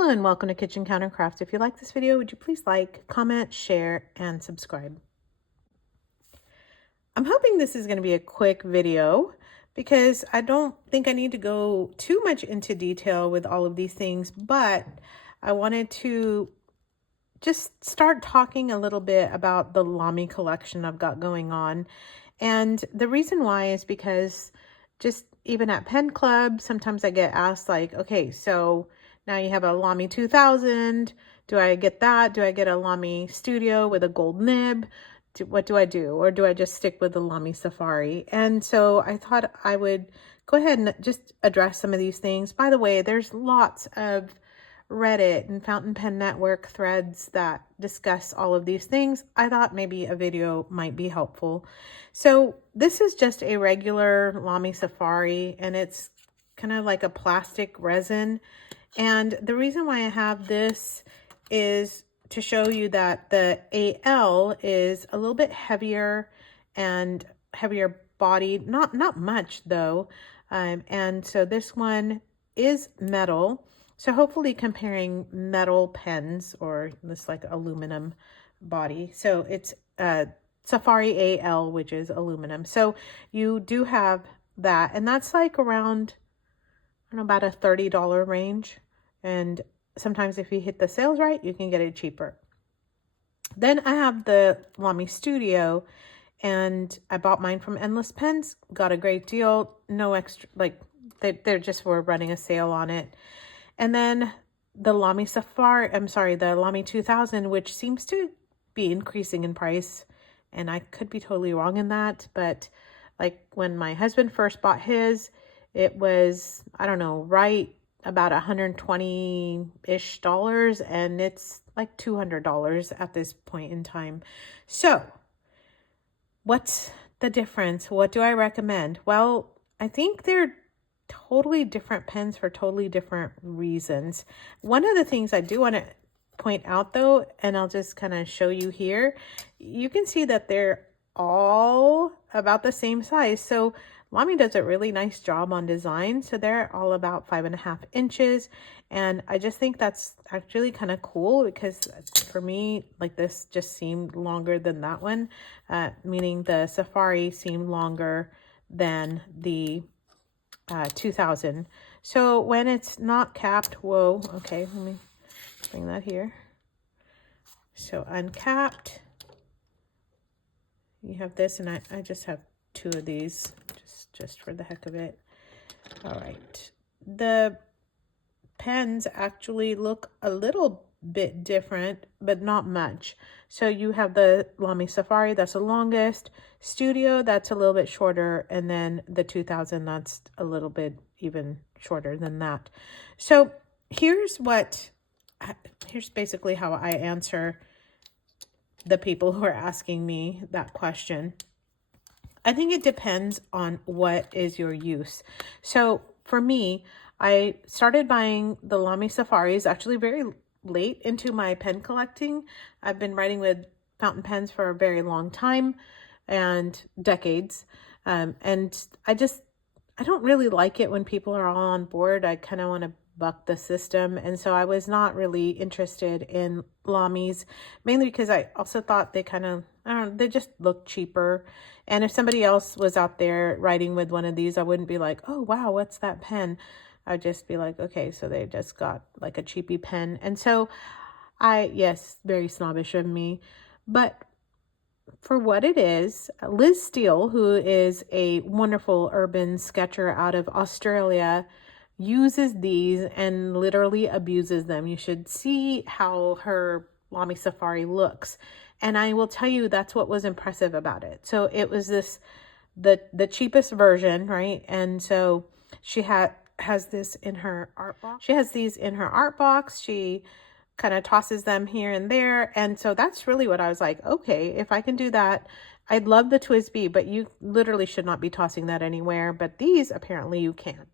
Hello and welcome to Kitchen Counter Crafts. If you like this video, would you please like, comment, share, and subscribe? I'm hoping this is going to be a quick video because I don't think I need to go too much into detail with all of these things, but I wanted to just start talking a little bit about the LAMY collection I've got going on. And the reason why is because just even at Pen Club, sometimes I get asked like, okay, so now you have a LAMY 2000. Do I get that? Do I get a LAMY Studio with a gold nib? What do I do? Or do I just stick with the LAMY Safari? And so I thought I would go ahead and just address some of these things. By the way, there's lots of Reddit and Fountain Pen Network threads that discuss all of these things. I thought maybe a video might be helpful. So this is just a regular LAMY Safari, and it's kind of like a plastic resin. And the reason why I have this is to show you that the AL is a little bit heavier and heavier bodied, not much though. And so this one is metal. So hopefully comparing metal pens or this like aluminum body. So it's Safari AL, which is aluminum. So you do have that, and that's like around, I don't know, about a $30 range. And sometimes if you hit the sales right, you can get it cheaper. Then I have the LAMY Studio, and I bought mine from Endless Pens, got a great deal, no extra, like they're just were running a sale on it. And then the LAMY Safari, I'm sorry, the LAMY 2000, which seems to be increasing in price. And I could be totally wrong in that. But like when my husband first bought his, it was, I don't know, right about $120-ish, and it's like $200 at this point in time. So what's the difference? What do I recommend? Well, I think they're totally different pens for totally different reasons. One of the things I do want to point out though, and I'll just kind of show you here, you can see that they're all about the same size. So LAMY does a really nice job on design. So they're all about 5.5 inches. And I just think that's actually kind of cool because for me, like this just seemed longer than that one, meaning the Safari seemed longer than the 2000. So when it's not capped, whoa, okay, let me bring that here. So uncapped, you have this, and I just have two of these just for the heck of it. All right, the pens actually look a little bit different, but not much. So you have the LAMY Safari, that's the longest, Studio, that's a little bit shorter, and then the 2000, that's a little bit even shorter than that. So here's basically how I answer the people who are asking me that question. I think it depends on what is your use. So for me, I started buying the LAMY Safaris actually very late into my pen collecting. I've been writing with fountain pens for a very long time and decades. And I don't really like it when people are all on board. I kind of want to buck the system. And so I was not really interested in LAMYs, mainly because I also thought they kind of, I don't know, they just look cheaper. And if somebody else was out there writing with one of these, I wouldn't be like, oh, wow, what's that pen? I'd just be like, okay, so they just got like a cheapy pen. And so yes, very snobbish of me, but for what it is, Liz Steele, who is a wonderful urban sketcher out of Australia, uses these and literally abuses them. You should see how her LAMY Safari looks. And I will tell you, that's what was impressive about it. So it was the cheapest version, right? And so she has this in her art box. She has these in her art box. She kind of tosses them here and there. And so that's really what I was like, okay, if I can do that, I'd love the TWSBI, but you literally should not be tossing that anywhere. But these, apparently you can.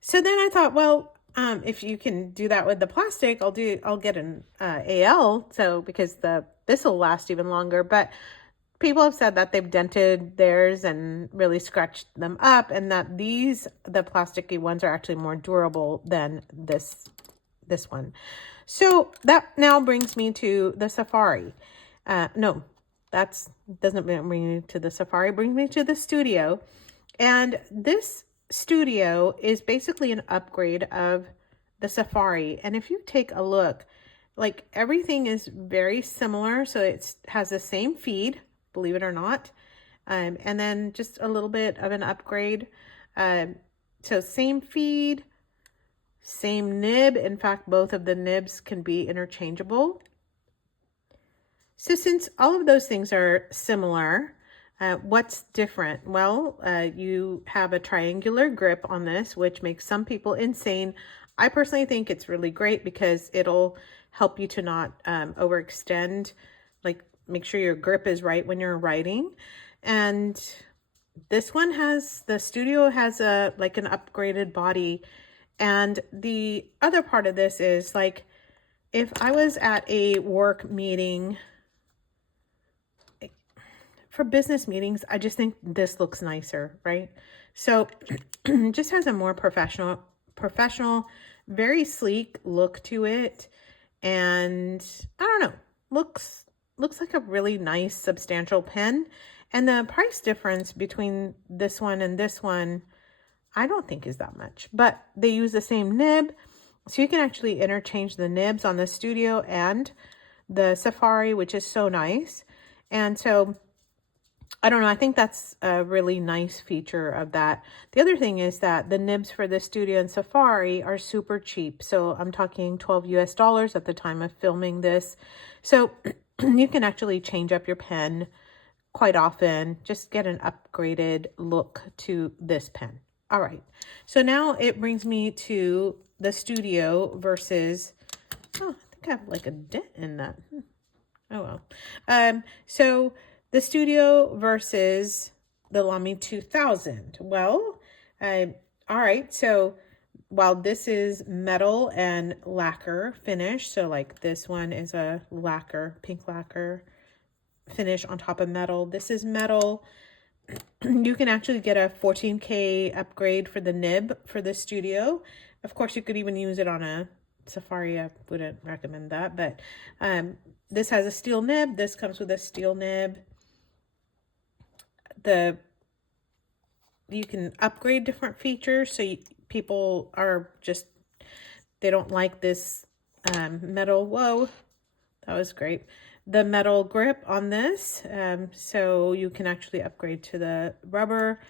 So then I thought, well, if you can do that with the plastic, I'll get an AL. So because this will last even longer, but people have said that they've dented theirs and really scratched them up, and that the plasticky ones are actually more durable than this this one. So that now brings me to the Safari. No, that's doesn't bring me to the Safari, brings me to the Studio. And this Studio is basically an upgrade of the Safari. And if you take a look, like everything is very similar. So it has the same feed, believe it or not. And then just a little bit of an upgrade. So same feed, same nib. In fact, both of the nibs can be interchangeable. So since all of those things are similar, what's different? Well, you have a triangular grip on this, which makes some people insane. I personally think it's really great because it'll help you to not overextend, like make sure your grip is right when you're writing. And this one has, the Studio has like an upgraded body. And the other part of this is like, if I was at a work meeting, for business meetings, I just think this looks nicer, right? So it just has a more professional, very sleek look to it. And I don't know, looks like a really nice, substantial pen. And the price difference between this one and this one, I don't think is that much, but they use the same nib. So you can actually interchange the nibs on the Studio and the Safari, which is so nice. And so I don't know, I think that's a really nice feature of that. The other thing is that the nibs for the Studio and Safari are super cheap. So I'm talking $12 US at the time of filming this. So you can actually change up your pen quite often, just get an upgraded look to this pen. All right, so now it brings me to the Studio versus, oh, I think I have like a dent in that. Oh well. So the Studio versus the LAMY 2000. Well, all right, so while this is metal and lacquer finish, so like this one is a lacquer, pink lacquer finish on top of metal. This is metal. You can actually get a 14K upgrade for the nib for the Studio. Of course, you could even use it on a Safari. I wouldn't recommend that, but this has a steel nib. This comes with a steel nib. You can upgrade different features, so people are just, they don't like this metal. Whoa, that was great. The metal grip on this, so you can actually upgrade to the rubber.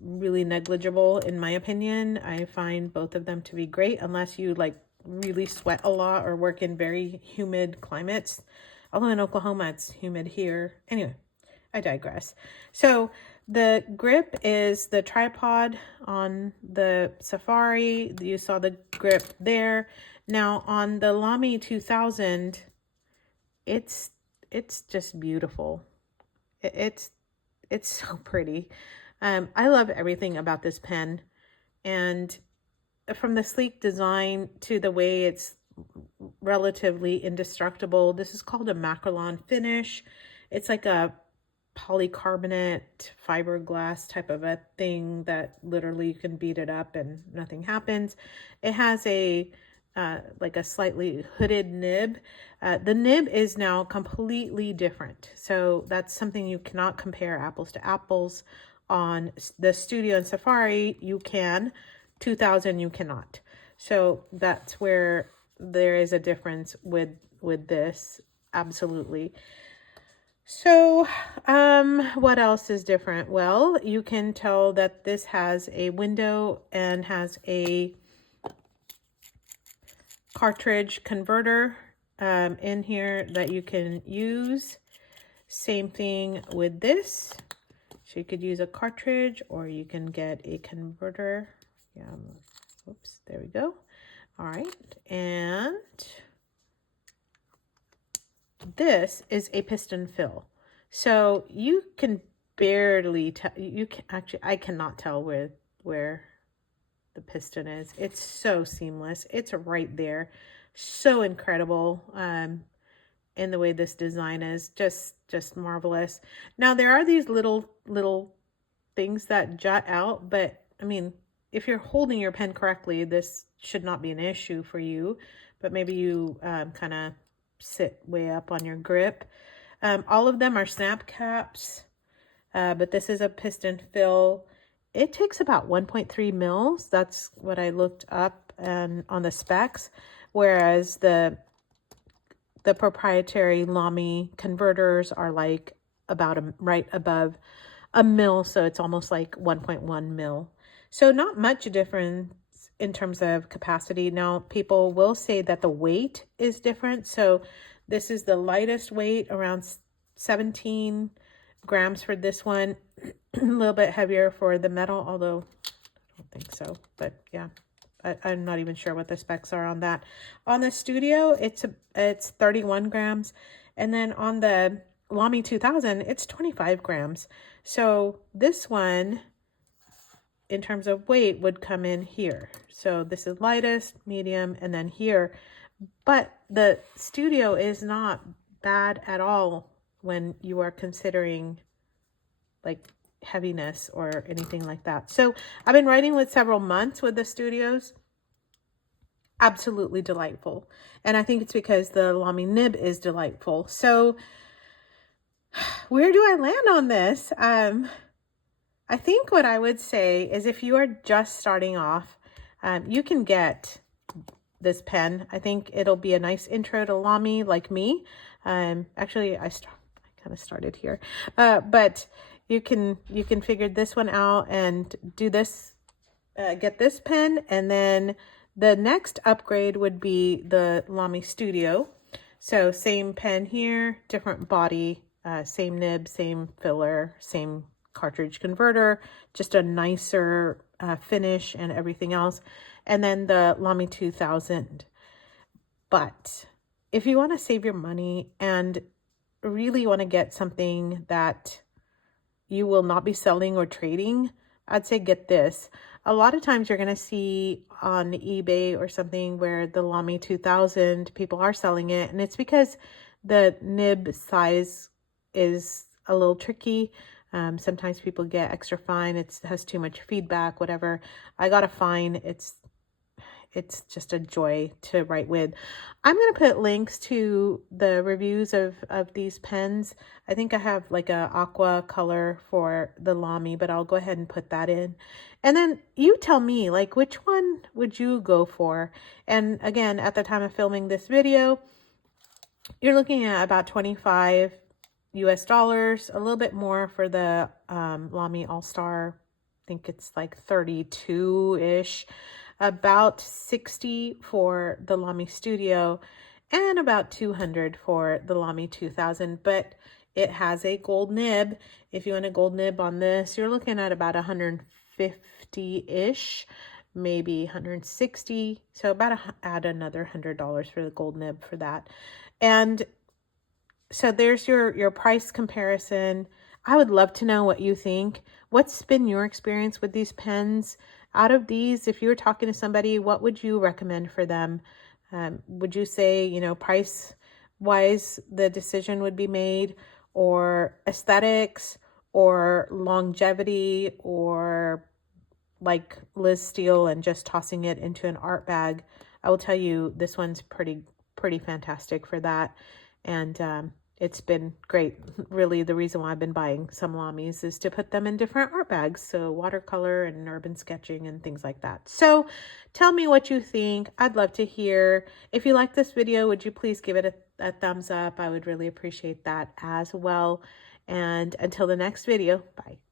Really negligible in my opinion. I find both of them to be great unless you like really sweat a lot or work in very humid climates. Although in Oklahoma it's humid here. Anyway, I digress. So the grip is the tripod on the Safari. You saw the grip there. Now on the LAMY 2000, it's just beautiful. It's so pretty. I love everything about this pen, and from the sleek design to the way it's relatively indestructible. This is called a macrolon finish. It's like a polycarbonate fiberglass type of a thing that literally you can beat it up and nothing happens. It has a like a slightly hooded nib. The nib is now completely different. So that's something you cannot compare apples to apples. On the Studio and Safari, you can. 2000, you cannot. So that's where there is a difference with this. Absolutely. So what else is different? Well, you can tell that this has a window and has a cartridge converter in here that you can use. Same thing with this. So you could use a cartridge or you can get a converter. Yeah, oops, there we go. All right, and this is a piston fill. So you can barely tell, you can actually, I cannot tell where the piston is. It's so seamless. It's right there. So incredible in the way this design is. Just marvelous. Now there are these little things that jut out, but I mean, if you're holding your pen correctly, this should not be an issue for you. but maybe you kind of sit way up on your grip. All of them are snap caps, but this is a piston fill. It takes about 1.3 mils. That's what I looked up and on the specs, whereas the proprietary LAMY converters are like about right above a mil, so it's almost like 1.1 mil. So not much difference in terms of capacity. Now, people will say that the weight is different. So this is the lightest weight, around 17 grams for this one. A little bit heavier for the metal, although I don't think so. But yeah, I'm not even sure what the specs are on that. On the Studio, it's 31 grams. And then on the LAMY 2000, it's 25 grams. So this one, in terms of weight, would come in here. So this is lightest, medium, and then here. But the Studio is not bad at all when you are considering like heaviness or anything like that. So I've been writing with several months with the Studios. Absolutely delightful. And I think it's because the LAMY Nib is delightful. So where do I land on this? I think what I would say is if you are just starting off, you can get this pen. I think it'll be a nice intro to LAMY, like me. Actually, I kind of started here, but you can figure this one out and do this, get this pen, and then the next upgrade would be the LAMY Studio. So same pen here, different body, same nib, same filler, same cartridge converter, just a nicer finish and everything else. And then the LAMY 2000. But if you want to save your money and really want to get something that you will not be selling or trading, I'd say get this. A lot of times you're going to see on eBay or something where the LAMY 2000, people are selling it, and it's because the nib size is a little tricky. Sometimes people get extra fine. It has too much feedback, whatever. I got a fine. It's just a joy to write with. I'm going to put links to the reviews of these pens. I think I have like a aqua color for the LAMY, but I'll go ahead and put that in. And then you tell me, like, which one would you go for? And again, at the time of filming this video, you're looking at about $25 US, a little bit more for the LAMY All-Star. I think it's like 32-ish. About 60 for the LAMY Studio, and about 200 for the LAMY 2000, but it has a gold nib. If you want a gold nib on this, you're looking at about 150-ish, maybe 160. So about add another $100 for the gold nib for that. And so there's your price comparison. I would love to know what you think. What's been your experience with these pens? Out of these, if you were talking to somebody, what would you recommend for them? Would you say, you know, price-wise, the decision would be made, or aesthetics, or longevity, or like Liz Steele and just tossing it into an art bag? I will tell you, this one's pretty fantastic for that. And it's been great. Really, the reason why I've been buying some LAMYs is to put them in different art bags. So watercolor and urban sketching and things like that. So tell me what you think. I'd love to hear. If you like this video, would you please give it a thumbs up? I would really appreciate that as well. And until the next video, bye.